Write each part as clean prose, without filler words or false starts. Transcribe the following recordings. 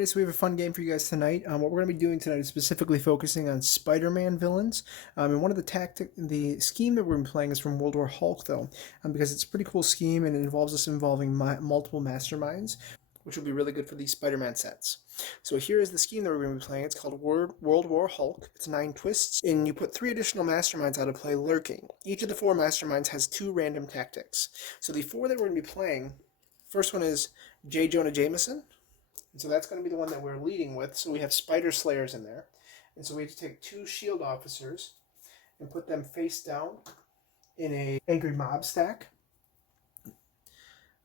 everybody. So we have a fun game for you guys tonight. What we're going to be doing tonight is specifically focusing on Spider-Man villains. And one of the scheme that we're going to be playing is from World War Hulk, though, because it's a pretty cool scheme and it involves us involving multiple masterminds, which will be really good for these Spider-Man sets. So here is the scheme that we're going to be playing. It's called World War Hulk. It's 9 twists, and you put 3 additional masterminds out of play lurking. Each of the 4 masterminds has 2 random tactics. So the 4 that we're going to be playing, first one is Jonah Jameson. And so that's going to be the one that we're leading with. So we have Spider Slayers in there. And so we have to take 2 shield officers and put them face down in a angry mob stack.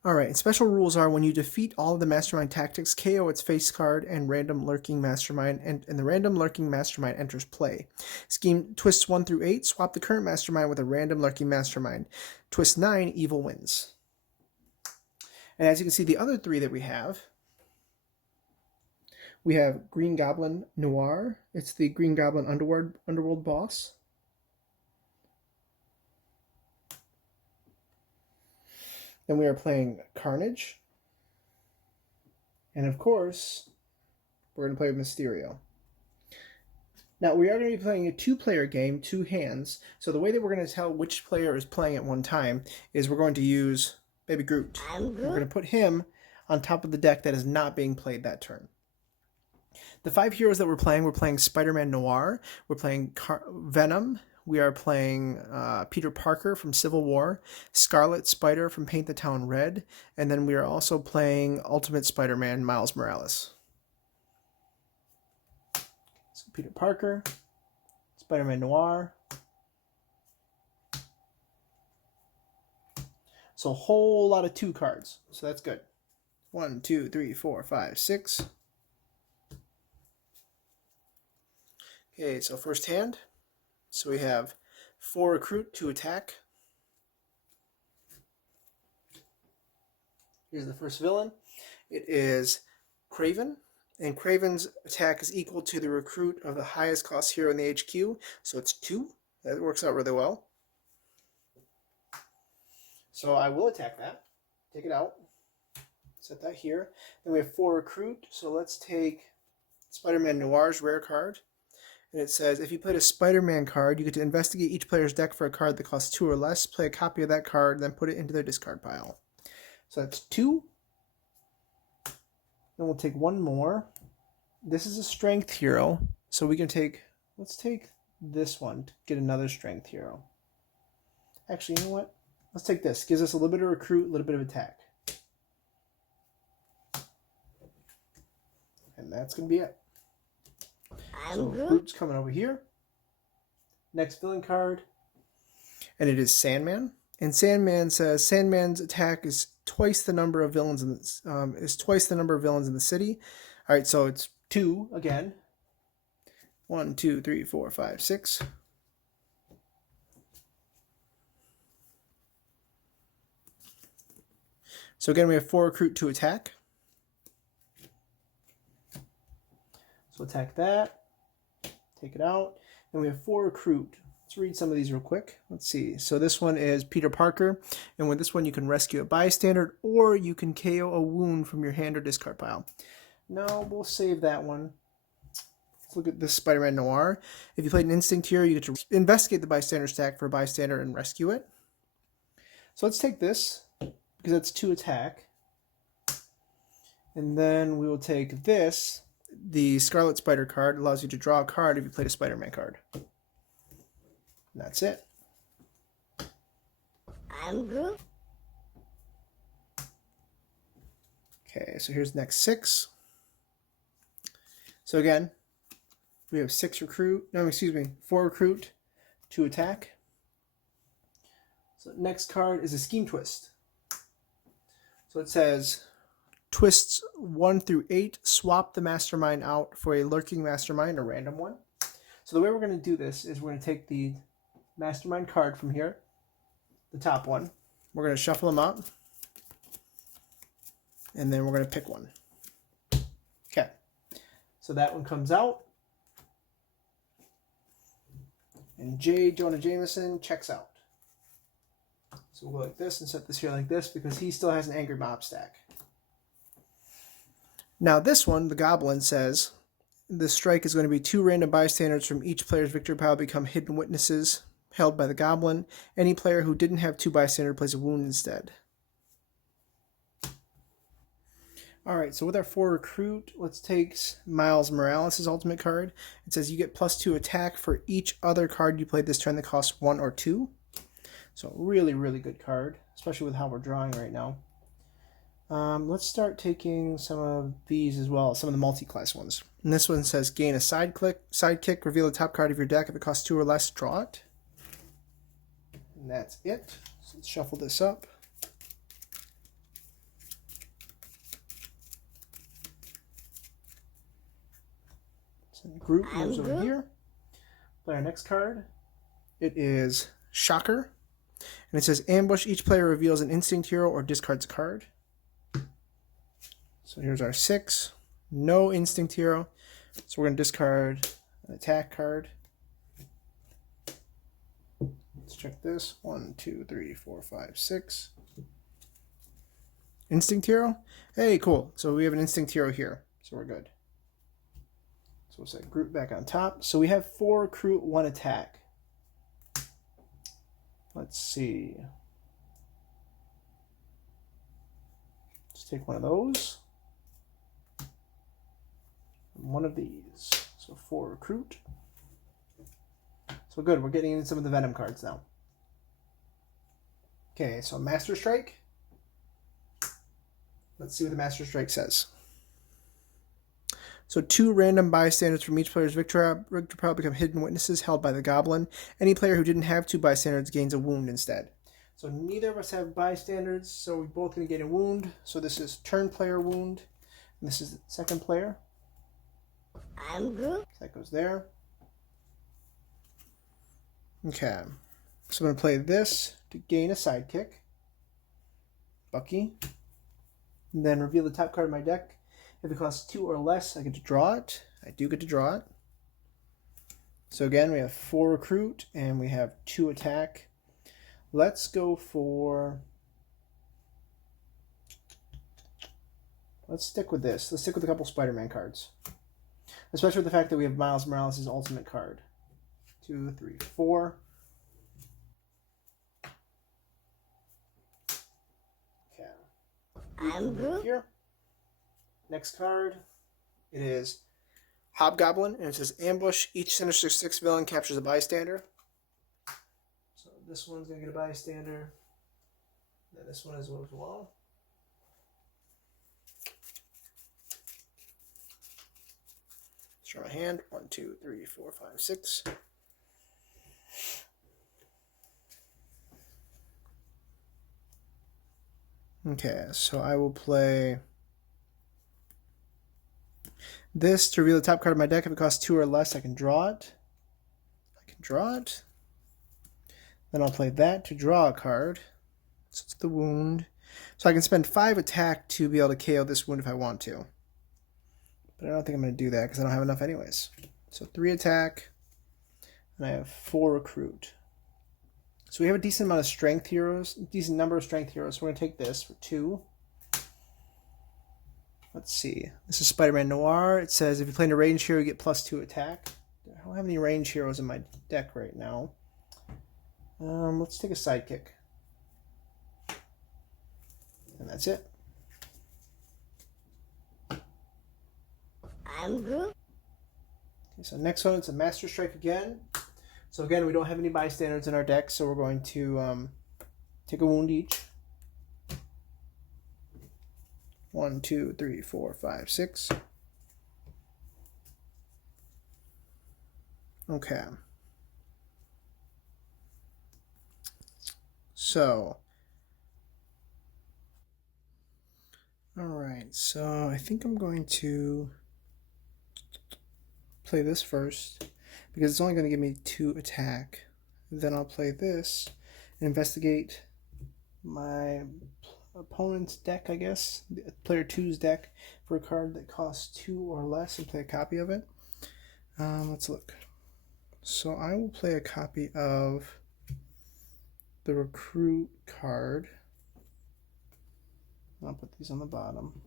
Alright, and special rules are when you defeat all of the mastermind tactics, KO its face card and random lurking mastermind, and the random lurking mastermind enters play. Scheme twists 1 through 8, swap the current mastermind with a random lurking mastermind. Twist 9, evil wins. And as you can see, the other 3 that we have Green Goblin Noir. It's the Green Goblin underworld boss. Then we are playing Carnage. And of course, we're going to play with Mysterio. Now, we are going to be playing a 2-player game, 2 hands. So the way that we're going to tell which player is playing at one time is we're going to use Baby Groot. We're going to put him on top of the deck that is not being played that turn. The 5 heroes that we're playing Spider-Man Noir, we're playing Venom, we are playing Peter Parker from Civil War, Scarlet Spider from Paint the Town Red, and then we are also playing Ultimate Spider-Man Miles Morales. So Peter Parker, Spider-Man Noir. So a whole lot of 2 cards, so that's good. 1, 2, 3, 4, 5, 6. Okay, so first hand. So we have 4 recruit, 2 attack. Here's the first villain. It is Kraven, and Kraven's attack is equal to the recruit of the highest cost hero in the HQ, so it's 2. That works out really well. So I will attack that. Take it out. Set that here. Then we have 4 recruit, so let's take Spider-Man Noir's rare card. And it says, if you played a Spider-Man card, you get to investigate each player's deck for a card that costs 2 or less, play a copy of that card, then put it into their discard pile. So that's 2. Then we'll take 1 more. This is a strength hero, so we can take, let's take this one to get another strength hero. Actually, you know what? Let's take this. Gives us a little bit of recruit, a little bit of attack. And that's going to be it. So Groot's coming over here. Next villain card, and it is Sandman. And Sandman says Sandman's attack is twice the number of villains in the city. All right, so it's 2 again. 1, 2, 3, 4, 5, 6. So again, we have 4 recruit, 2 attack. So attack that. Take it out. And we have 4 recruit. Let's read some of these real quick. Let's see. So this one is Peter Parker. And with this one, you can rescue a bystander or you can KO a wound from your hand or discard pile. No, we'll save that one. Let's look at this Spider-Man Noir. If you played an instinct hero, you get to investigate the bystander stack for a bystander and rescue it. So let's take this because that's 2 attack. And then we will take this. The Scarlet Spider card allows you to draw a card if you played a Spider-Man card. And that's it. Okay, so here's the next 6. So again, we have 4 recruit, 2 attack. So next card is a scheme twist. So it says twists 1 through 8, swap the mastermind out for a lurking mastermind, a random one. So the way we're going to do this is we're going to take the mastermind card from here, the top one. We're going to shuffle them out, and then we're going to pick one. Okay, so that one comes out, and Jonah Jameson checks out. So we'll go like this and set this here like this because he still has an angry mob stack. Now this one, the Goblin, says the strike is going to be 2 random bystanders from each player's victory pile become hidden witnesses held by the Goblin. Any player who didn't have 2 bystanders plays a wound instead. Alright, so with our 4 recruit, let's take Miles Morales' ultimate card. It says you get +2 attack for each other card you played this turn that costs 1 or 2. So really, really good card, especially with how we're drawing right now. Let's start taking some of these as well, some of the multi-class ones. And this one says gain a sidekick, reveal the top card of your deck. If it costs 2 or less, draw it. And that's it. So let's shuffle this up. So the group moves over here. Play our next card. It is Shocker. And it says ambush. Each player reveals an instinct hero or discards a card. So here's our 6. No instinct hero. So we're going to discard an attack card. Let's check this. 1, 2, 3, 4, 5, 6. Instinct hero. Hey, cool. So we have an instinct hero here. So we're good. So we'll set group back on top. So we have 4 recruit, 1 attack. Let's see. Let's take one of those. And one of these. So 4 recruit. So good, we're getting into some of the Venom cards now. Okay, so Master Strike. Let's see what the Master Strike says. So 2 random bystanders from each player's victory pile become hidden witnesses held by the Goblin. Any player who didn't have 2 bystanders gains a wound instead. So neither of us have bystanders, so we're both going to get a wound. So this is turn player wound, and this is the second player. I'm good. That goes there. Okay, so I'm going to play this to gain a sidekick. Bucky. And then reveal the top card of my deck. If it costs 2 or less, I get to draw it. I do get to draw it. So again, we have 4 recruit and we have 2 attack. Let's go for... Let's stick with this. Let's stick with a couple Spider-Man cards. Especially with the fact that we have Miles Morales' ultimate card. 2, 3, 4. Okay. I'm good. Here. Next card, it is Hobgoblin, and it says ambush. Each Sinister 6 villain captures a bystander. So this one's going to get a bystander. And this one as well. Let's draw my hand. 1, 2, 3, 4, 5, 6. Okay, so I will play this to reveal the top card of my deck. If it costs 2 or less, I can draw it. Then I'll play that to draw a card. So it's the wound. So I can spend 5 attack to be able to KO this wound if I want to. But I don't think I'm going to do that because I don't have enough anyways. So 3 attack. And I have 4 recruit. So we have a decent amount of strength heroes. Decent number of strength heroes. So we're going to take this for 2. Let's see. This is Spiderman Noir. It says if you play a range hero, you get +2 attack. I don't have any range heroes in my deck right now. Let's take a sidekick. And that's it. I'm good. Okay, so next one, it's a Master Strike again. So again, we don't have any bystanders in our deck, so we're going to take a wound each. 1, 2, 3, 4, 5, 6. Okay. So, alright, so I think I'm going to play this first because it's only going to give me 2 attack. Then I'll play this and investigate my opponent's deck, I guess, player 2's deck, for a card that costs 2 or less and play a copy of it. Let's look. So I will play a copy of the recruit card. I'll put these on the bottom.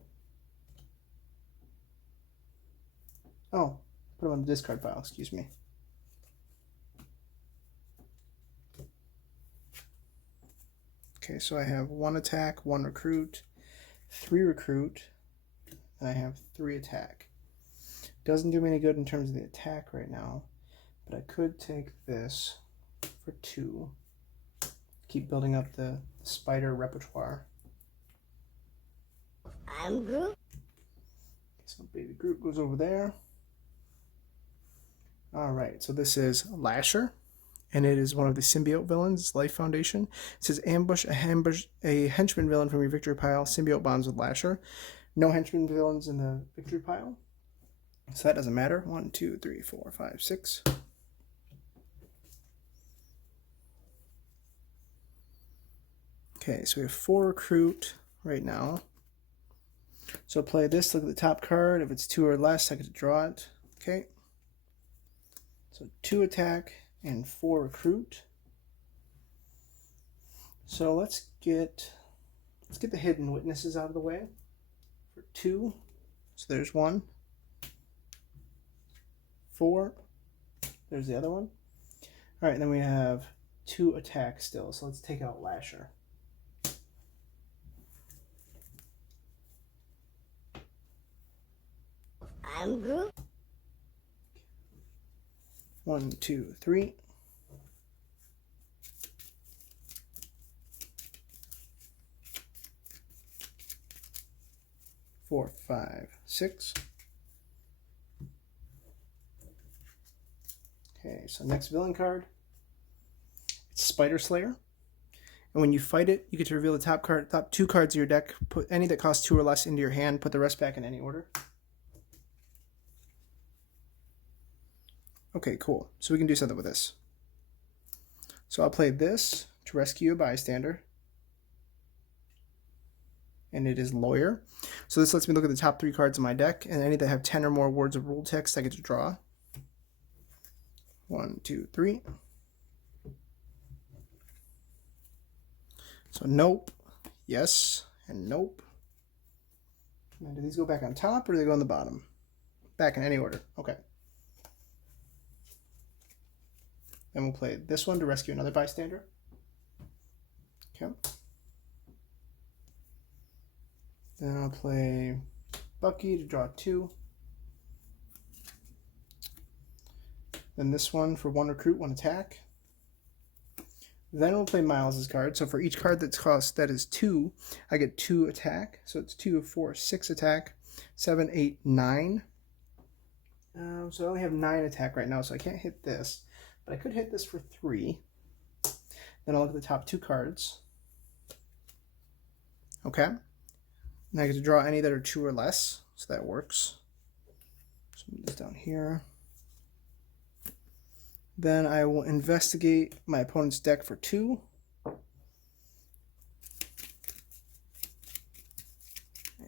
Oh, put them on the discard pile, excuse me. Okay, so I have 1 attack, 1 recruit, 3 recruit, and I have 3 attack. Doesn't do me any good in terms of the attack right now, but I could take this for 2. Keep building up the spider repertoire. I'm Groot. So baby Groot goes over there. Alright, so this is Lasher, and it is one of the symbiote villains, Life Foundation. It says ambush a henchman villain from your victory pile, symbiote bonds with Lasher. No henchman villains in the victory pile, so that doesn't matter. 1, 2, 3, 4, 5, 6. Okay, so we have 4 recruit right now. So play this, look at the top card. If it's 2 or less, I get to draw it. Okay. So 2 attack and 4 recruit. So let's get the hidden witnesses out of the way for 2. So there's 1. 4. There's the other one. All right, then we have 2 attacks still. So let's take out Lasher. I'm Groot. 1, 2, 3. 4, 5, 6. Okay, so next villain card. It's Spider Slayer. And when you fight it, you get to reveal the top 2 cards of your deck. Put any that cost 2 or less into your hand. Put the rest back in any order. Okay, cool. So we can do something with this. So I'll play this to rescue a bystander. And it is Lawyer. So this lets me look at the top 3 cards of my deck, and any that have 10 or more words of rule text I get to draw. 1, 2, 3. So nope, yes, and nope. Now, do these go back on top or do they go on the bottom? Back in any order. Okay. Then we'll play this one to rescue another bystander. Okay. Then I'll play Bucky to draw 2. Then this one for 1 recruit, 1 attack. Then we'll play Miles's card. So for each card that's cost that is 2, I get 2 attack. So it's 2, 4, 6 attack, 7, 8, 9. So I only have 9 attack right now, so I can't hit this. But I could hit this for 3. Then I'll look at the top 2 cards. Okay. And I get to draw any that are 2 or less, so that works. So move this down here. Then I will investigate my opponent's deck for 2.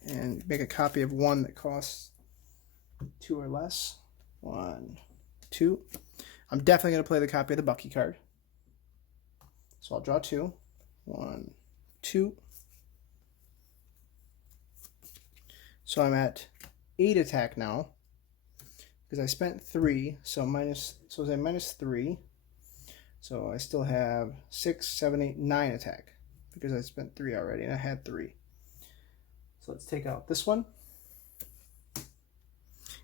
And make a copy of 1 that costs 2 or less. 1, 2. I'm definitely going to play the copy of the Bucky card. So I'll draw 2. 1, 2. So I'm at 8 attack now. Because I spent 3, so say minus 3. So I still have 6, 7, 8, 9 attack. Because I spent 3 already, and I had 3. So let's take out this one.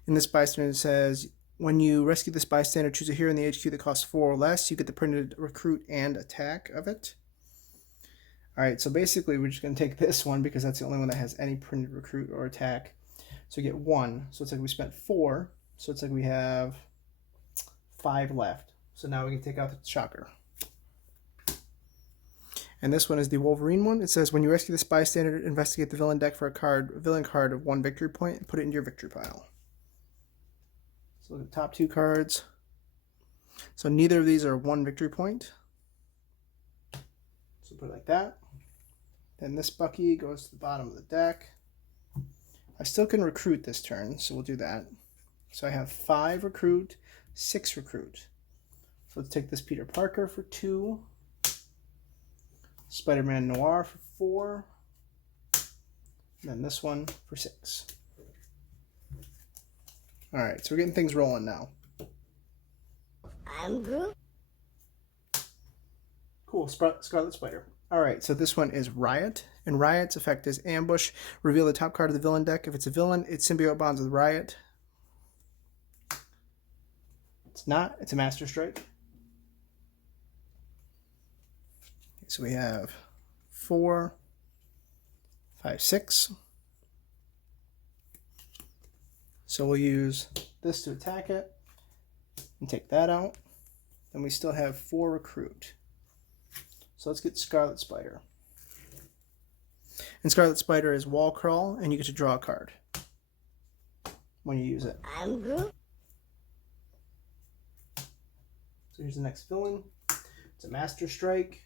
In this bystander, it says, when you rescue this bystander, choose a hero in the HQ that costs 4 or less. You get the printed recruit and attack of it. Alright, so basically we're just going to take this one because that's the only one that has any printed recruit or attack. So we get 1. So it's like we spent 4. So it's like we have 5 left. So now we can take out the Shocker. And this one is the Wolverine one. It says, when you rescue this bystander, investigate the villain deck for a villain card of 1 victory point and put it into your victory pile. So look at the top 2 cards. So neither of these are 1 victory point. So put it like that. Then this Bucky goes to the bottom of the deck. I still can recruit this turn, so we'll do that. So I have 5 recruit, 6 recruit. So let's take this Peter Parker for 2. Spider-Man Noir for 4. And then this one for 6. Alright, so we're getting things rolling now. I'm Groot. Cool, Scarlet Spider. Alright, so this one is Riot. And Riot's effect is Ambush. Reveal the top card of the villain deck. If it's a villain, its symbiote bonds with Riot. It's not. It's a Master Strike. So we have 4, 5, 6. So we'll use this to attack it and take that out. Then we still have 4 recruit. So let's get Scarlet Spider. And Scarlet Spider is Wall Crawl, and you get to draw a card when you use it. I'm Groot. So here's the next villain. It's a Master Strike.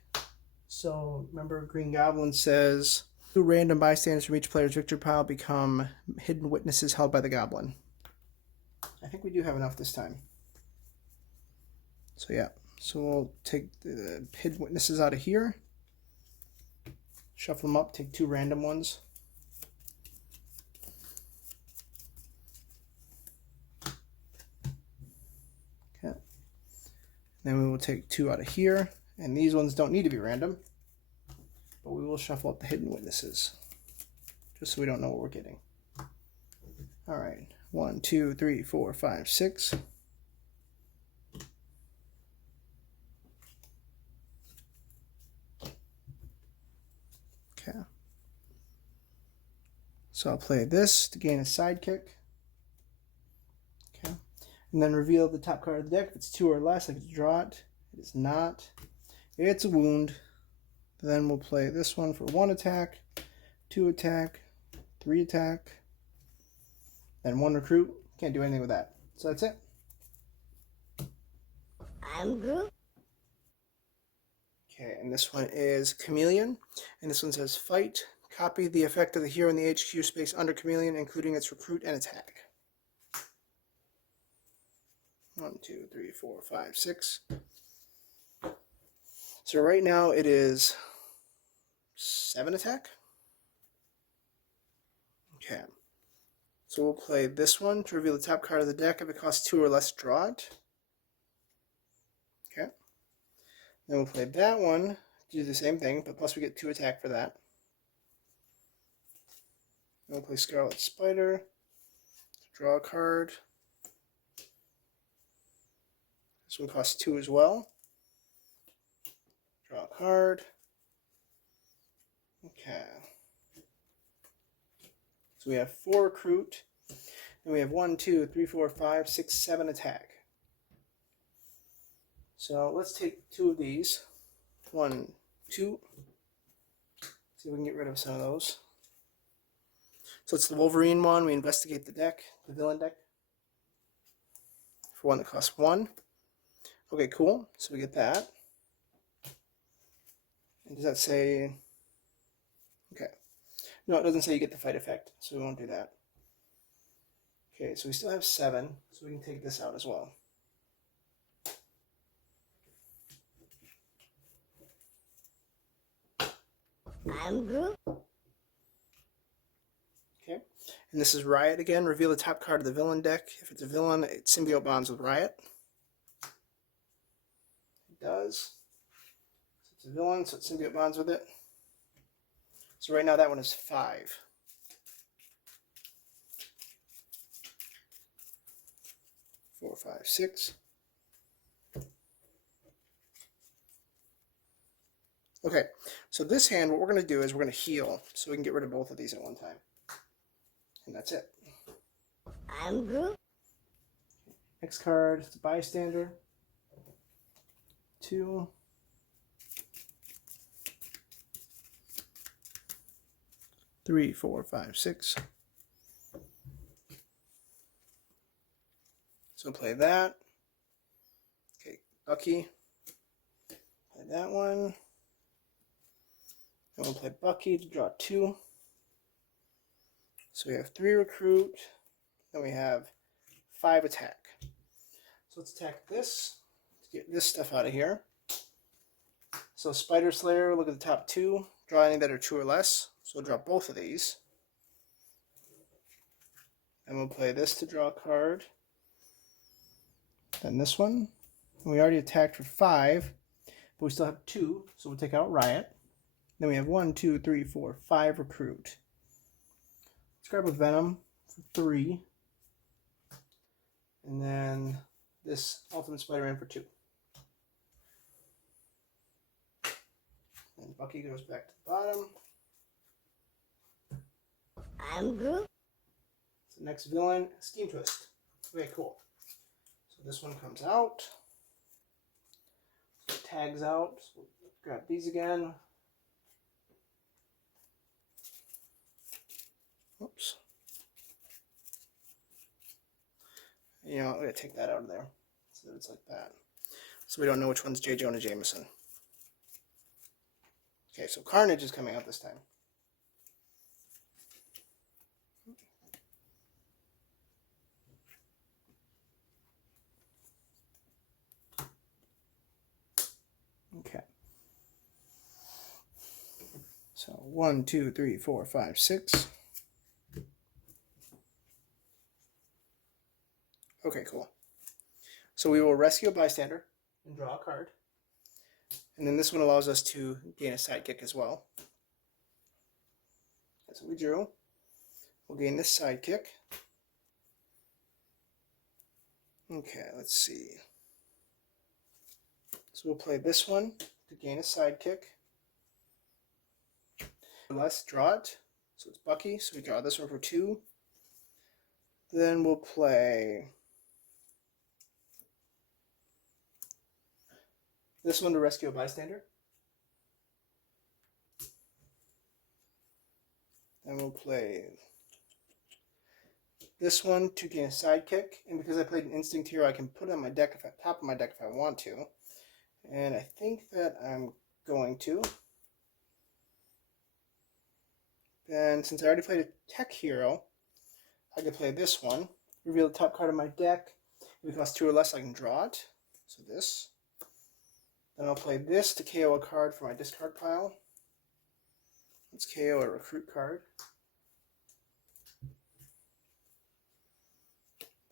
So remember, Green Goblin says, 2 random bystanders from each player's victory pile become hidden witnesses held by the Goblin. I think we do have enough this time. So yeah, so we'll take the hidden witnesses out of here. Shuffle them up, take 2 random ones. Okay. Then we will take 2 out of here. And these ones don't need to be random. But we will shuffle up the hidden witnesses. Just so we don't know what we're getting. Alright. 1, 2, 3, 4, 5, 6. Okay. So I'll play this to gain a sidekick. Okay. And then reveal the top card of the deck. If it's 2 or less, I get to draw it. It is not. It's a wound. Then we'll play this one for 1 attack, 2 attack, 3 attack, then 1 recruit. Can't do anything with that. So that's it. I'm Groot. Okay, and this one is Chameleon. And this one says fight. Copy the effect of the hero in the HQ space under Chameleon, including its recruit and attack. 1, 2, 3, 4, 5, 6. So right now it is 7 attack. Okay. So we'll play this one to reveal the top card of the deck. If it costs 2 or less, draw it. Okay. Then we'll play that one to do the same thing, but plus we get 2 attack for that. Then we'll play Scarlet Spider to draw a card. This one costs 2 as well. Draw a card. Okay. So we have 4 recruit. And we have 1, 2, 3, 4, 5, 6, 7 attack. So let's take 2 of these. 1, 2. See if we can get rid of some of those. So it's the Wolverine one. We investigate the deck, the villain deck. For one that costs 1. Okay, cool. So we get that. And does that say... Okay. No, it doesn't say you get the fight effect, so we won't do that. Okay, so we still have 7, so we can take this out as well. I'm Groot. Okay, and this is Riot again. Reveal the top card of the villain deck. If it's a villain, its symbiote bonds with Riot. It does. So it's a villain, so its symbiote bonds with it. So right now that one is 5. Four, 5, 6. Okay, so this hand, what we're going to do is we're going to heal, so we can get rid of both of these at one time. And that's it. I'm Groot. Next card, it's a bystander. 2. 3, 4, 5, 6. So play that. Okay, Bucky. Play that one. And we'll play Bucky to draw 2. So we have 3 recruit. Then we have 5 attack. So let's attack this to get this stuff out of here. So Spider Slayer, look at the top 2. Draw any that are 2 or less. So we'll draw both of these. And we'll play this to draw a card. Then this one. And we already attacked for 5, but we still have 2, so we'll take out Riot. Then we have 1, 2, 3, 4, 5 Recruit. Let's grab a Venom for 3. And then this Ultimate Spider-Man for 2. And Bucky goes back to the bottom. I'm Groot. So next villain, Scheme Twist. Okay, cool. So this one comes out. So tags out. So we'll grab these again. Oops. You know, I'm going to take that out of there so that it's like that. So we don't know which one's J. Jonah Jameson. Okay, so Carnage is coming out this time. Okay. So 1, 2, 3, 4, 5, 6. Okay, cool. So we will rescue a bystander and draw a card. And then this one allows us to gain a sidekick as well. That's what we drew. We'll gain this sidekick. Okay, let's see. So we'll play this one to gain a sidekick. Let's draw it. So it's Bucky, so we draw this one for 2. Then we'll play this one to rescue a bystander. Then we'll play this one to gain a sidekick. And because I played an instinct hero, I can put it on my deck, top of my deck if I want to. And I think that I'm going to. Then since I already played a tech hero, I can play this one. Reveal the top card of my deck. If it costs 2 or less, I can draw it. So this. Then I'll play this to KO a card from my discard pile. Let's KO a recruit card.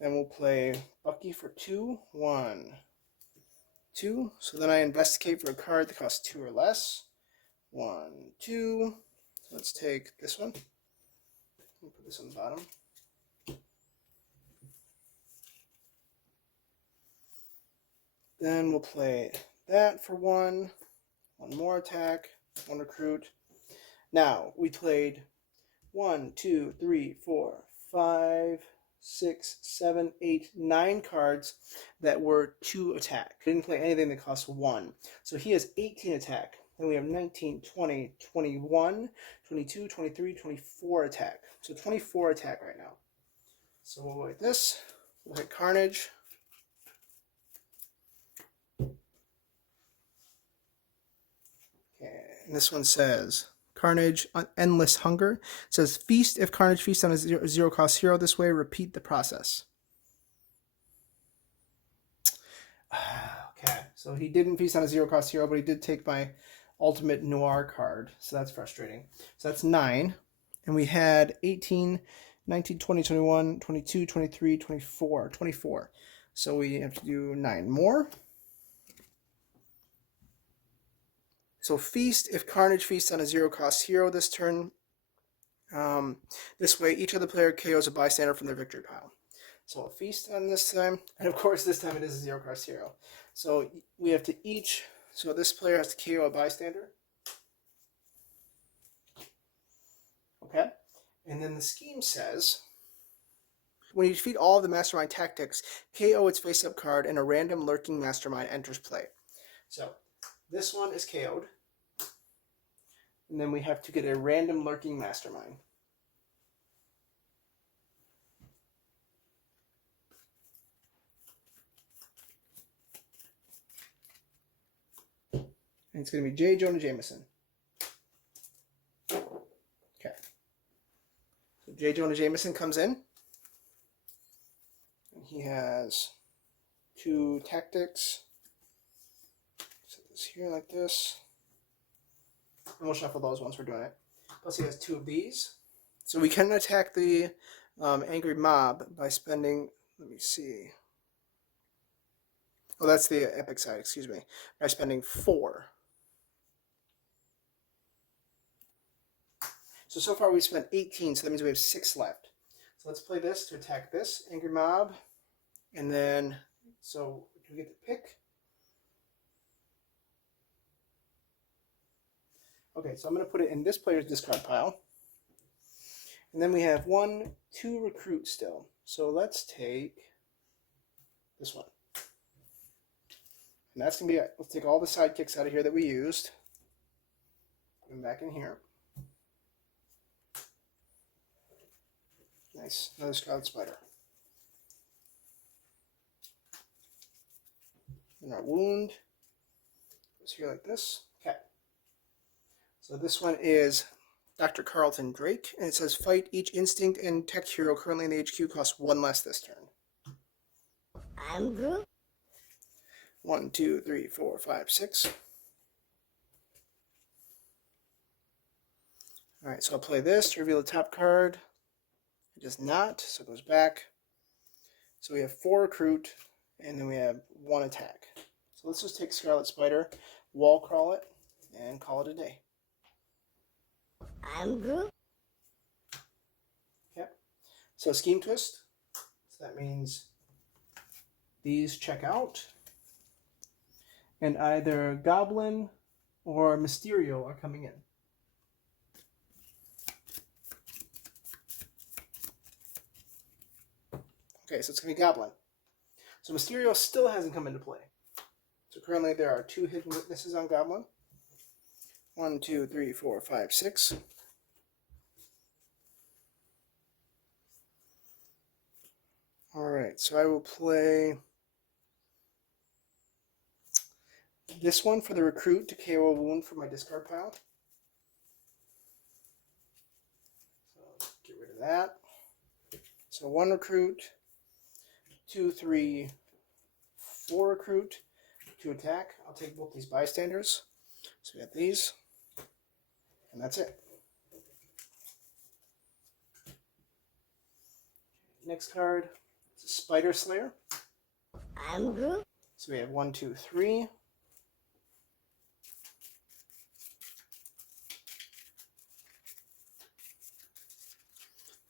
Then we'll play Bucky for 2. 1, 2. So then I investigate for a card that costs 2 or less. 1, 2. So let's take this one. We'll put this on the bottom. Then we'll play that for 1. 1 more attack. 1 recruit. Now, we played 1, 2, 3, 4, 5, 6, 7, 8, 9 cards that were 2 attack. We didn't play anything that cost 1. So he has 18 attack. Then we have 19, 20, 21, 22, 23, 24 attack. So 24 attack right now. So we'll hit this. We'll hit Carnage. Okay, and this one says Carnage on Endless Hunger. It says feast if Carnage feasts on a zero cost hero this way, repeat the process. Okay, so he didn't feast on a zero cost hero, but he did take my ultimate Noir card, so that's frustrating. So that's 9, and we had 18, 19, 20, 21, 22, 23, 24, 24. So we have to do 9 more. So feast if Carnage feasts on a zero cost hero this turn. This way, each other player KOs a bystander from their victory pile. So I'll feast on this time, and of course this time it is a zero cost hero. So we have to each, so this player has to KO a bystander. Okay, and then the scheme says, when you defeat all of the Mastermind tactics, KO its face-up card and a random lurking Mastermind enters play. So this one is KO'd. And then we have to get a random lurking Mastermind. And it's going to be J. Jonah Jameson. Okay. So J. Jonah Jameson comes in. And he has 2 tactics. Set this here like this. And we'll shuffle those once we're doing it. Plus he has 2 of these. So we can attack the angry mob by spending, let me see. Oh, that's the epic side, excuse me. By spending 4. So far we've spent 18, so that means we have 6 left. So let's play this to attack this Angry Mob. And then, so do we get to pick? Okay, so I'm going to put it in this player's discard pile. And then we have 1, 2 recruit still. So let's take this one. And that's going to be it. Let's take all the sidekicks out of here that we used. Put them back in here. Nice. Another Scarlet Spider. And our wound goes here like this. Okay. So this one is Dr. Carlton Drake, and it says fight each instinct and tech hero currently in the HQ costs 1 less this turn. I'm Groot. 1, 2, 3, 4, 5, 6. Alright, so I'll play this to reveal the top card. It does not, so it goes back. So we have 4 recruit, and then we have 1 attack. So let's just take Scarlet Spider, wall crawl it, and call it a day. I'm Groot. Yep. So Scheme Twist. So that means these check out. And either Goblin or Mysterio are coming in. Okay, so it's going to be Goblin. So Mysterio still hasn't come into play. So currently there are 2 hidden witnesses on Goblin. 1, 2, 3, 4, 5, 6. Alright, so I will play this one for the recruit to KO a wound from my discard pile. So get rid of that. So 1 recruit, 2, 3, 4 recruit, 2 attack. I'll take both these bystanders. So we have these, and that's it. Next card is a Spider Slayer. I'm Groot. So we have 1, 2, 3.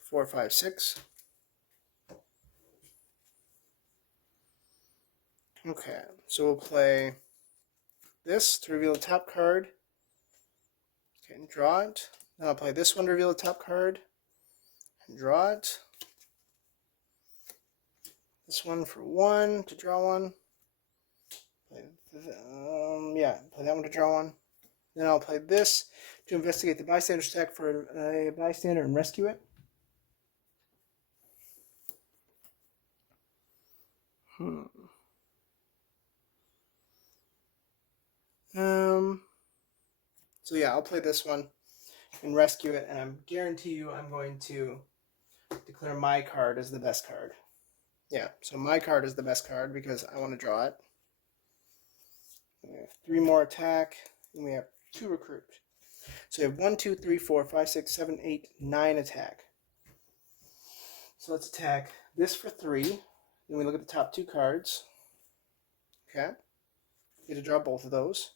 4, 5, 6. Okay, so we'll play this to reveal the top card. Okay, and draw it. Then I'll play this one to reveal the top card and draw it. This one for 1 to draw 1. Play that one to draw 1. Then I'll play this to investigate the bystander stack for a bystander and rescue it. So yeah, I'll play this one and rescue it, and I guarantee you I'm going to declare my card as the best card. Yeah, so my card is the best card because I want to draw it. We have 3 more attack, and we have 2 recruit. So we have 1, 2, 3, 4, 5, 6, 7, 8, 9 attack. So let's attack this for 3. Then we look at the top 2 cards. Okay. Get to draw both of those.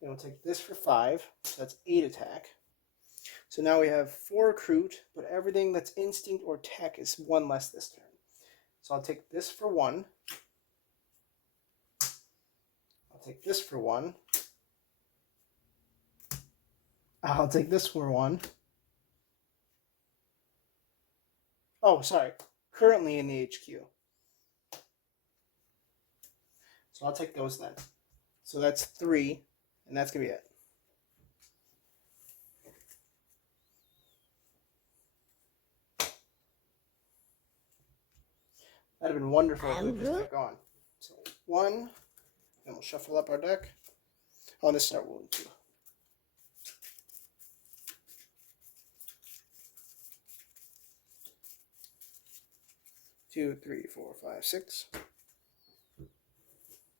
Then we'll take this for 5. So that's 8 attack. So now we have 4 recruit, but everything that's instinct or tech is 1 less this turn. So I'll take this for 1. I'll take this for 1. I'll take this for 1. Oh, sorry. Currently in the HQ. So I'll take those then. So that's 3, and that's going to be it. That'd have been wonderful if we just kept going. So 1, and we'll shuffle up our deck. Oh, this is our wound too. Two, 3, 4, 5, 6.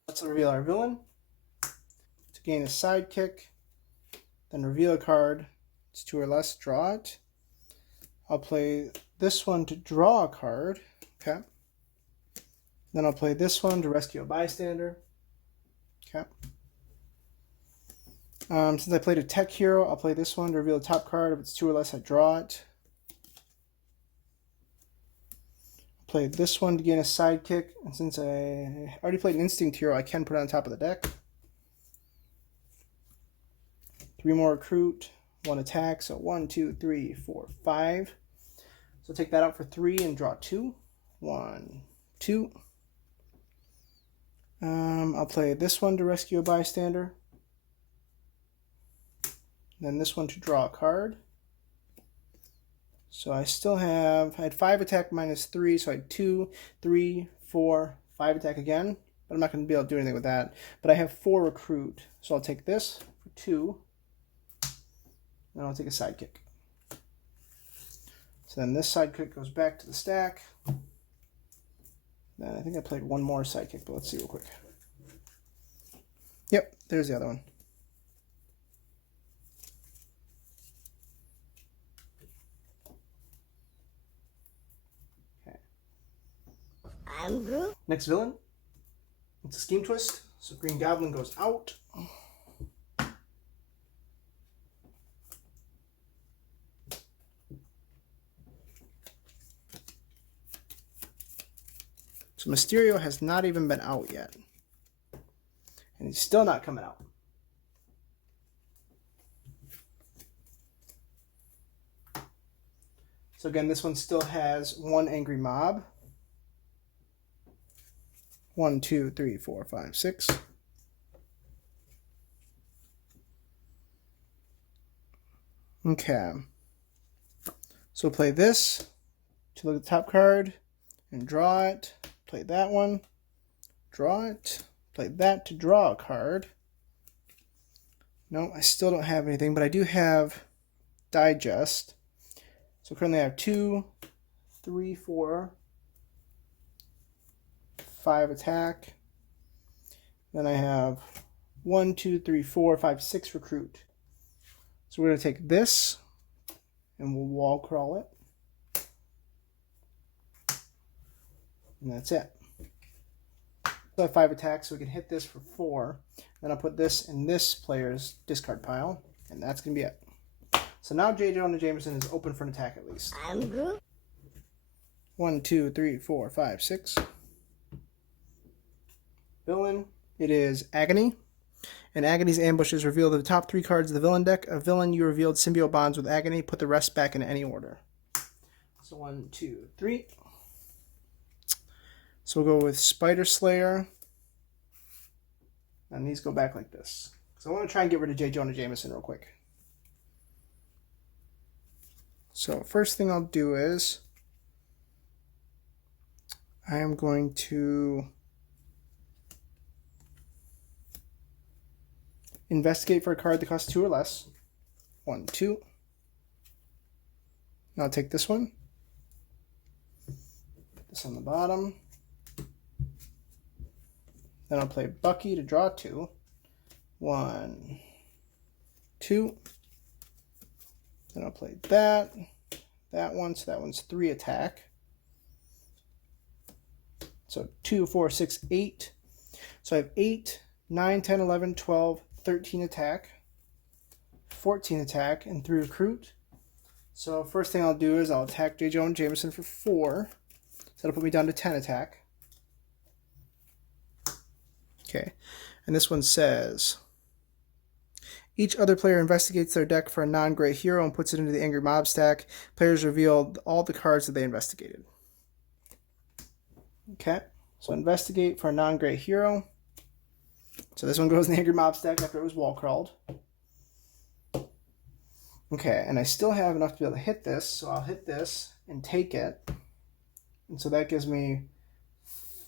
Let's reveal our villain. To gain a sidekick, then reveal a card. It's 2 or less, draw it. I'll play this one to draw a card. Okay. Then I'll play this one to rescue a bystander. Okay. Since I played a tech hero, I'll play this one to reveal the top card. If it's 2 or less, I draw it. Play this one to gain a sidekick, and since I already played an instinct hero, I can put it on top of the deck. 3 more recruit, 1 attack, so 1, 2, 3, 4, 5. So take that out for 3 and draw 2. 1, 2. I'll play this one to rescue a bystander. Then this one to draw a card. So I still have, I had 5 attack minus 3, so I had 2, 3, 4, 5 attack again. But I'm not going to be able to do anything with that. But I have 4 recruit, so I'll take this for 2. And I'll take a sidekick. So then this sidekick goes back to the stack. Then I think I played 1 more sidekick, but let's see real quick. Yep, there's the other one. I'm Groot. Next villain. It's a scheme twist. So Green Goblin goes out. So Mysterio has not even been out yet. And he's still not coming out. So again, this one still has 1 angry mob. 1, 2, 3, 4, 5, 6. Okay. So play this to look at the top card and draw it. Play that one, draw it. Play that to draw a card. No, I still don't have anything, but I do have Digest. So currently I have 2, 3, 4, 5 attack. Then I have 1, 2, 3, 4, 5, 6 recruit. So we're going to take this and we'll wall crawl it. And that's it. So I have 5 attacks, so we can hit this for 4. Then I'll put this in this player's discard pile, and that's going to be it. So now Jonah Jameson is open for an attack at least. I'm Groot. 1, 2, 3, 4, 5, 6. Villain, it is Agony. And Agony's ambushes reveal the top 3 cards of the villain deck. A villain you revealed symbiote bonds with Agony. Put the rest back in any order. So 1, 2, 3. So we'll go with Spider Slayer. And these go back like this. So I want to try and get rid of Jonah Jameson real quick. So first thing I'll do is I am going to investigate for a card that costs 2 or less. 1, 2. Now I'll take this one. Put this on the bottom. Then I'll play Bucky to draw 2. 1, 2. Then I'll play that one, so that one's 3 attack. So 2, 4, 6, 8. So I have 8, 9, 10, 11, 12, 13 attack, 14 attack, and 3 recruit. So first thing I'll do is I'll attack Jonah Jameson for 4. So that'll put me down to 10 attack. Okay, and this one says, each other player investigates their deck for a non-gray hero and puts it into the Angry Mob stack. Players reveal all the cards that they investigated. Okay, so investigate for a non-gray hero. So this one goes in the Angry Mob stack after it was wall crawled. Okay, and I still have enough to be able to hit this, so I'll hit this and take it. And so that gives me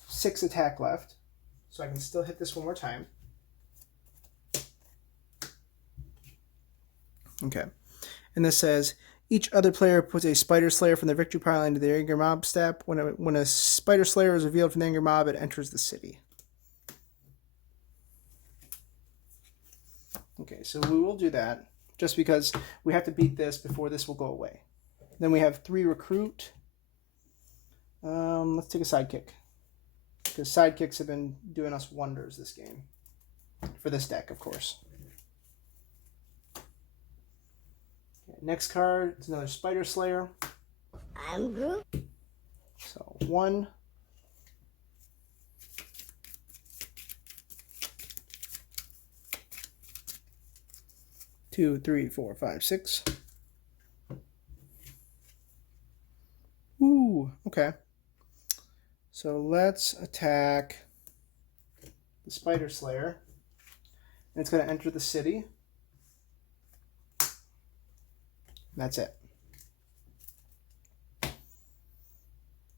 6 attack left. So I can still hit this one more time. Okay. And this says, each other player puts a Spider Slayer from their victory pile into the Angry Mob stack. When a Spider Slayer is revealed from the Angry Mob, it enters the city. Okay, so we will do that just because we have to beat this before this will go away. Then we have 3 recruit. Let's take a sidekick. because sidekicks have been doing us wonders this game. For this deck, of course. Okay, next card, it's another Spider Slayer. I'm Groot. So 1, 2, 3, 4, 5, 6. Ooh, okay. So let's attack the Spider Slayer. And it's going to enter the city. That's it.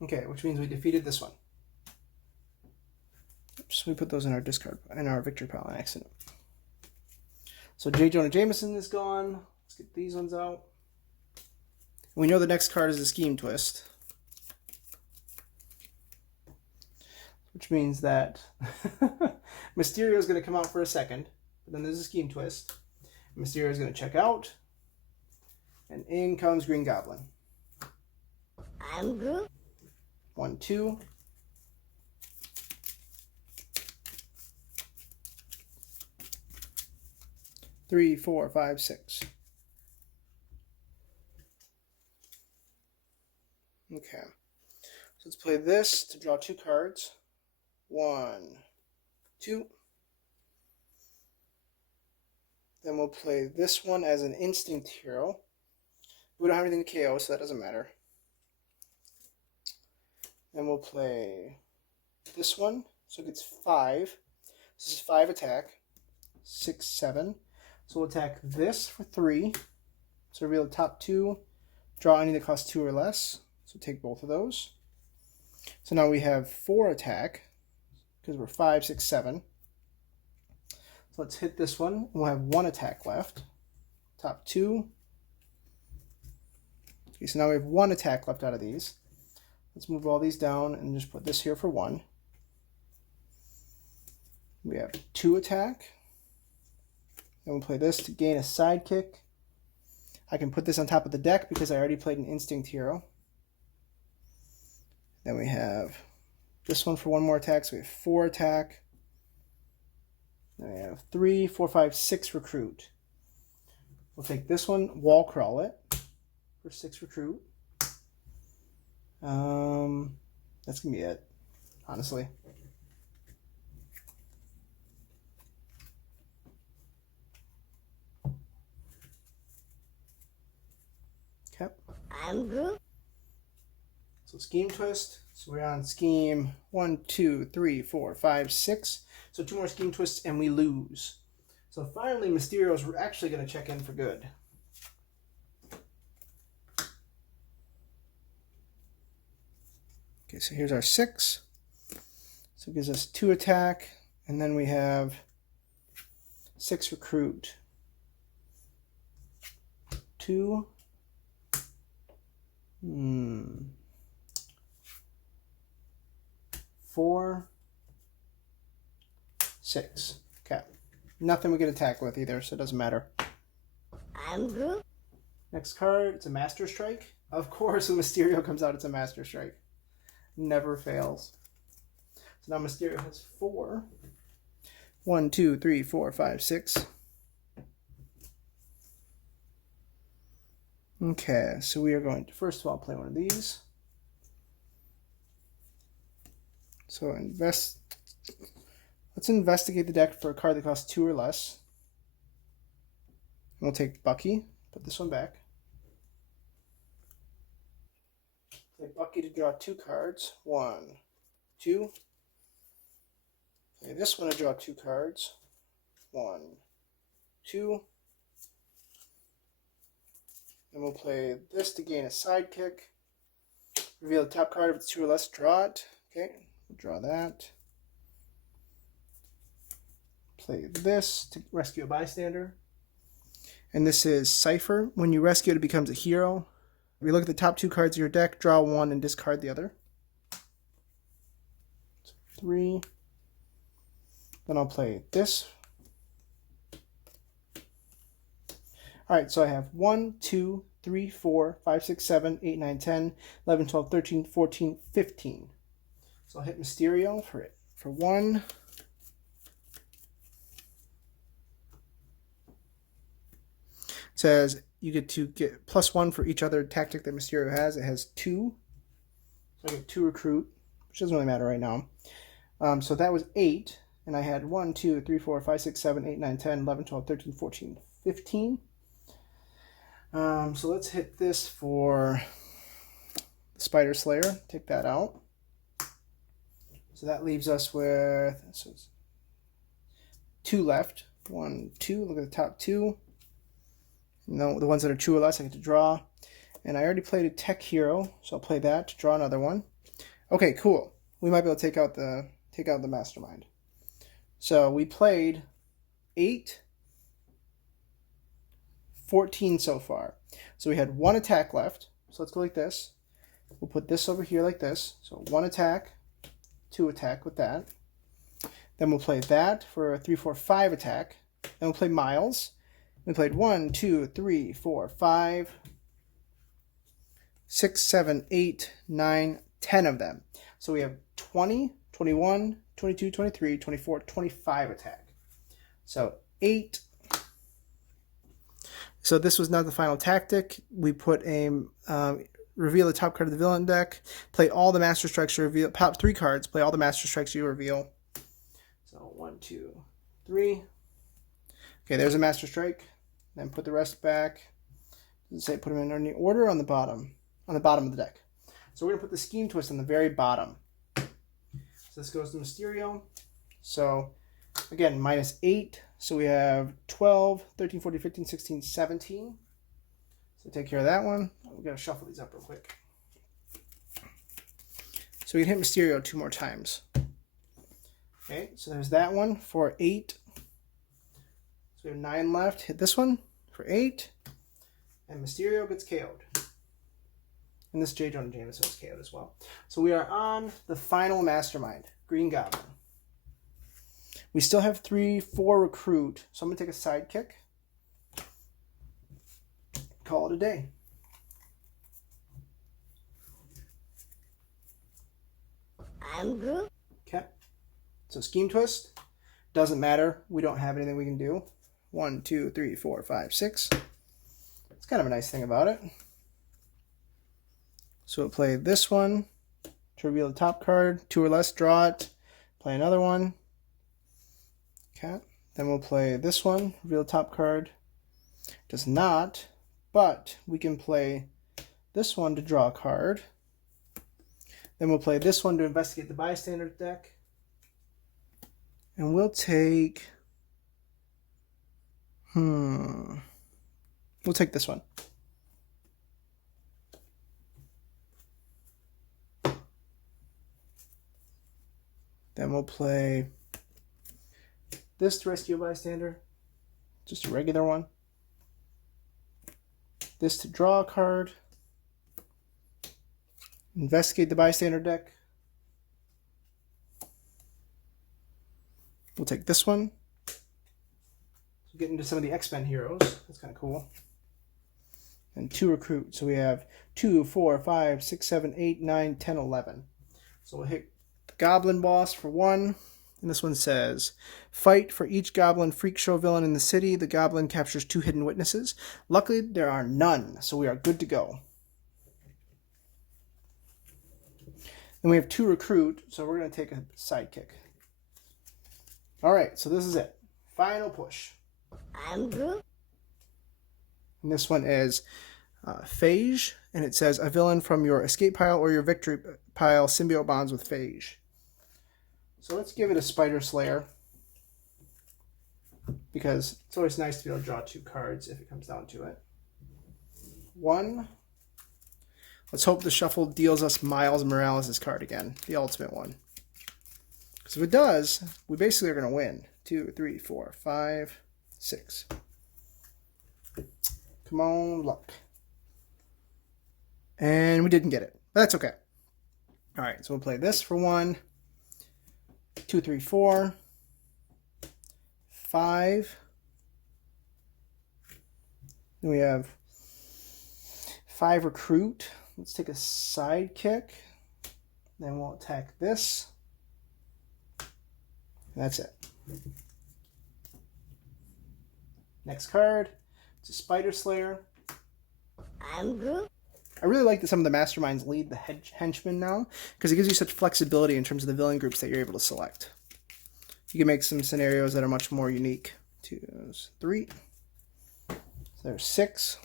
Okay, which means we defeated this one. Oops, we put those in our discard, in our victory pile on accident. So Jonah Jameson is gone. Let's get these ones out. We know the next card is a Scheme Twist. Which means that Mysterio is going to come out for a second. But then there's a Scheme Twist. Mysterio is going to check out. And in comes Green Goblin. I'm Groot. 1, 2. Three, 4, 5, 6. Okay. So let's play this to draw 2 cards. 1, 2. Then we'll play this one as an instinct hero. We don't have anything to KO, so that doesn't matter. Then we'll play this one. So it gets 5. This is 5 attack. 6, 7. So we'll attack this for 3. So reveal the top 2. Draw any that cost 2 or less. So take both of those. So now we have 4 attack. Because we're 5, 6, 7. So let's hit this one. We'll have 1 attack left. Top 2. Okay, so now we have 1 attack left out of these. Let's move all these down and just put this here for 1. We have 2 attack. And we'll play this to gain a sidekick. I can put this on top of the deck because I already played an instinct hero. Then we have this one for 1 more attack, so we have 4 attack. Then we have 3, 4, 5, 6 recruit. We'll take this one, wall crawl it for 6 recruit. That's gonna be it, honestly. Okay. I'm Groot. So Scheme Twist. So we're on scheme 1, 2, 3, 4, 5, 6. So 2 more Scheme Twists and we lose. So finally Mysterio's actually going to check in for good. Okay, so here's our 6. So it gives us 2 attack. And then we have 6 recruit. 2. 4, 6. Okay. Nothing we can attack with either, so it doesn't matter. I'm Groot. Next card, it's a Master Strike. Of course, when Mysterio comes out, it's a Master Strike. Never fails. So now Mysterio has 4. 1, 2, 3, 4, 5, 6. Okay, so we are going to first of all play one of these. So let's investigate the deck for a card that costs 2 or less. And we'll take Bucky, put this one back. Play Bucky to draw 2 cards. 1, 2. Play this one to draw 2 cards. 1, 2. And we'll play this to gain a sidekick. Reveal the top card if it's 2 or less, draw it. Okay, we'll draw that. Play this to rescue a bystander. And this is Cypher. When you rescue it, it becomes a hero. We look at the top 2 cards of your deck, draw 1 and discard the other. So 3. Then I'll play this. Alright, so I have 1, 2, 3, 4, 5, 6, 7, 8, 9, 10, 11, 12, 13, 14, 15. So I'll hit Mysterio for 1. It says you get to get +1 for each other tactic that Mysterio has. It has 2. So I get 2 recruit, which doesn't really matter right now. So that was 8. And I had 1, 2, 3, 4, 5, 6, 7, 8, 9, 10, 11, 12, 13, 14, 15. So let's hit this for the Spider Slayer. Take that out. So that leaves us with 2 left. 1, 2. Look at the top 2. No, the ones that are 2 or less I get to draw. And I already played a Tech Hero, so I'll play that to draw another one. Okay, cool. We might be able to take out the Mastermind. So we played 8, 14 so far. So we had 1 attack left. So let's go like this. We'll put this over here like this. So 1 attack, 2 attack with that. Then we'll play that for a 3, 4, 5 attack. Then we'll play Miles. We played 1, 2, 3, 4, 5, 6, 7, 8, 9, 10 of them. So we have 20, 21, 22, 23, 24, 25 attack. So 8. So this was not the final tactic. We put a reveal the top card of the villain deck, play all the Master Strikes you reveal, pop 3 cards, play all the Master Strikes you reveal. So 1, 2, 3. Okay, there's a Master Strike. Then put the rest back. Does it say put them in any order on the bottom? On the bottom of the deck. So we're going to put the Scheme Twist on the very bottom. So this goes to Mysterio. So again, -8. So we have 12, 13, 14, 15, 16, 17. So take care of that one. We've got to shuffle these up real quick. So we can hit Mysterio 2 more times. Okay, so there's that one for 8. So we have 9 left. Hit this one for 8. And Mysterio gets KO'd. And this J. Jonah Jameson was KO'd as well. So we are on the final Mastermind, Green Goblin. We still have 3, 4 recruit. So I'm going to take a sidekick. Call it a day. I'm Groot. Okay. So Scheme Twist. Doesn't matter. We don't have anything we can do. 1, 2, 3, 4, 5, 6. It's kind of a nice thing about it. So we'll play this one to reveal the top card. 2 or less, draw it. Play another one. Okay. Then we'll play this one, reveal the top card. Does not, but we can play this one to draw a card. Then we'll play this one to investigate the bystander deck. And we'll take... We'll take this one. Then we'll play this to rescue a bystander. Just a regular one. This to draw a card. Investigate the bystander deck. We'll take this one. So get into some of the X-Men heroes. That's kind of cool. And 2 recruit. So we have 2, 4, 5, 6, 7, 8, 9, 10, 11. So we'll hit the Goblin boss for 1. And this one says, fight for each Goblin freak show villain in the city. The Goblin captures 2 hidden witnesses. Luckily, there are none, so we are good to go. Then we have 2 recruit, so we're going to take a sidekick. All right, so this is it. Final push. I'm Groot. And this one is Phage, and it says, a villain from your escape pile or your victory pile symbiote bonds with Phage. So let's give it a Spider Slayer, because it's always nice to be able to draw 2 cards if it comes down to it. 1. Let's hope the shuffle deals us Miles Morales' card again, the ultimate one. Because if it does, we basically are going to win. 2, 3, 4, 5, 6. Come on, luck. And we didn't get it, but that's okay. All right, so we'll play this for 1. 2, 3, 4, 5. Then we have 5 recruit. Let's take a sidekick. Then we'll attack this. And that's it. Next card. It's a Spider Slayer. I'm Groot. I really like that some of the Masterminds lead the henchmen now, because it gives you such flexibility in terms of the villain groups that you're able to select. You can make some scenarios that are much more unique. 2, 3. So there's 6.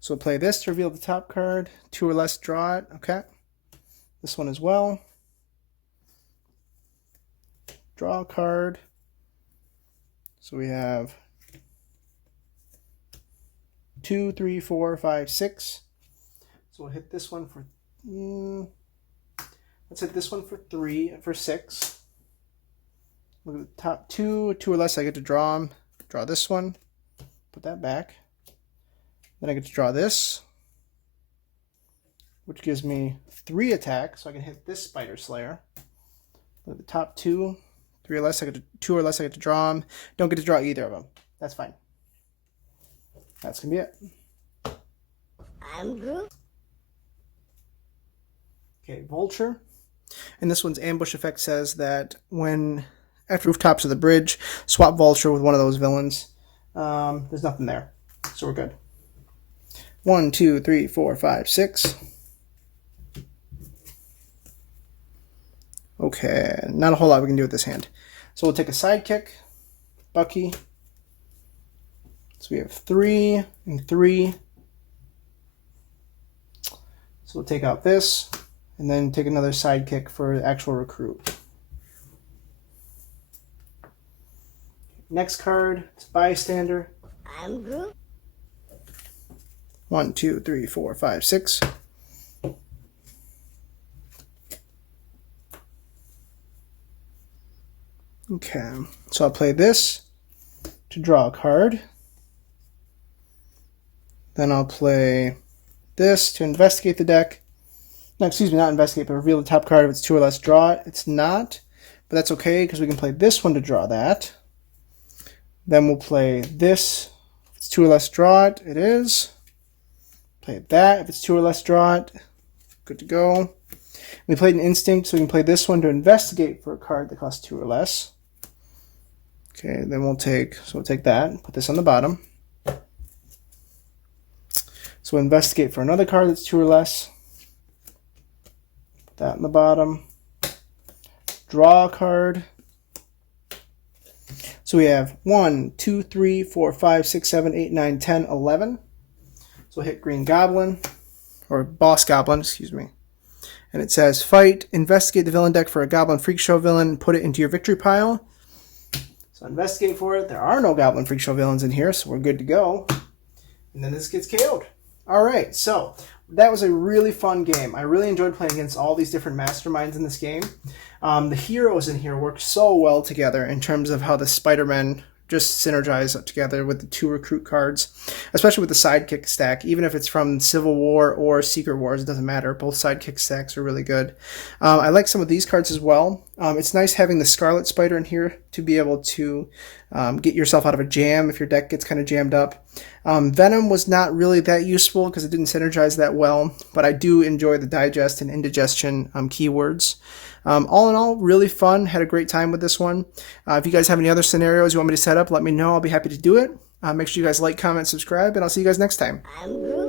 So we'll play this to reveal the top card. 2 or less, draw it. Okay. This one as well. Draw a card. So we have 2, 3, 4, 5, 6. So we'll hit this one for. Let's hit this one for 3 for 6. Look at the top 2. 2 or less, I get to draw them. Draw this one. Put that back. Then I get to draw this, which gives me 3 attack, so I can hit this Spider Slayer. Look at the top 2. 3 or less, I get to 2 or less, I get to draw them. Don't get to draw either of them. That's fine. That's gonna be it. I'm Groot. Okay, Vulture. And this one's ambush effect says that when after rooftops of the bridge, swap Vulture with one of those villains. There's nothing there, so we're good. 1, 2, 3, 4, 5, 6. Okay, not a whole lot we can do with this hand. So we'll take a sidekick, Bucky. So we have 3 and 3. So we'll take out this, and then take another sidekick for the actual recruit. Next card, it's Bystander. I'm Groot. 1, 2, 3, 4, 5, 6. Okay, so I'll play this to draw a card. Then I'll play this to investigate the deck. No, excuse me, not investigate, but reveal the top card. If it's 2 or less, draw it. It's not, but that's okay because we can play this one to draw that. Then we'll play this. If it's 2 or less, draw it. It is. Play that. If it's 2 or less, draw it. Good to go. We played an Instinct, so we can play this one to investigate for a card that costs 2 or less. Okay, then we'll take that, put this on the bottom. So we'll investigate for another card that's 2 or less. Put that on the bottom. Draw a card. So we have 1, 2, 3, 4, 5, 6, 7, 8, 9, 10, 11. So we'll hit Green Goblin, or Boss Goblin, excuse me. And it says, fight, investigate the villain deck for a Goblin Freak Show villain, put it into your victory pile. So investigate for it. There are no Goblin Freak Show villains in here, so we're good to go. And then this gets KO'd. Alright, so that was a really fun game. I really enjoyed playing against all these different masterminds in this game. The heroes in here work so well together in terms of how the Spider-Man just synergize together with the 2 recruit cards, especially with the sidekick stack. Even if it's from Civil War or Secret Wars, it doesn't matter. Both sidekick stacks are really good. I like some of these cards as well. It's nice having the Scarlet Spider in here to be able to get yourself out of a jam if your deck gets kind of jammed up. Venom was not really that useful because it didn't synergize that well, but I do enjoy the digest and indigestion keywords. All in all, really fun. Had a great time with this one. If you guys have any other scenarios you want me to set up, let me know. I'll be happy to do it. Make sure you guys like, comment, subscribe, and I'll see you guys next time. I'm Groot.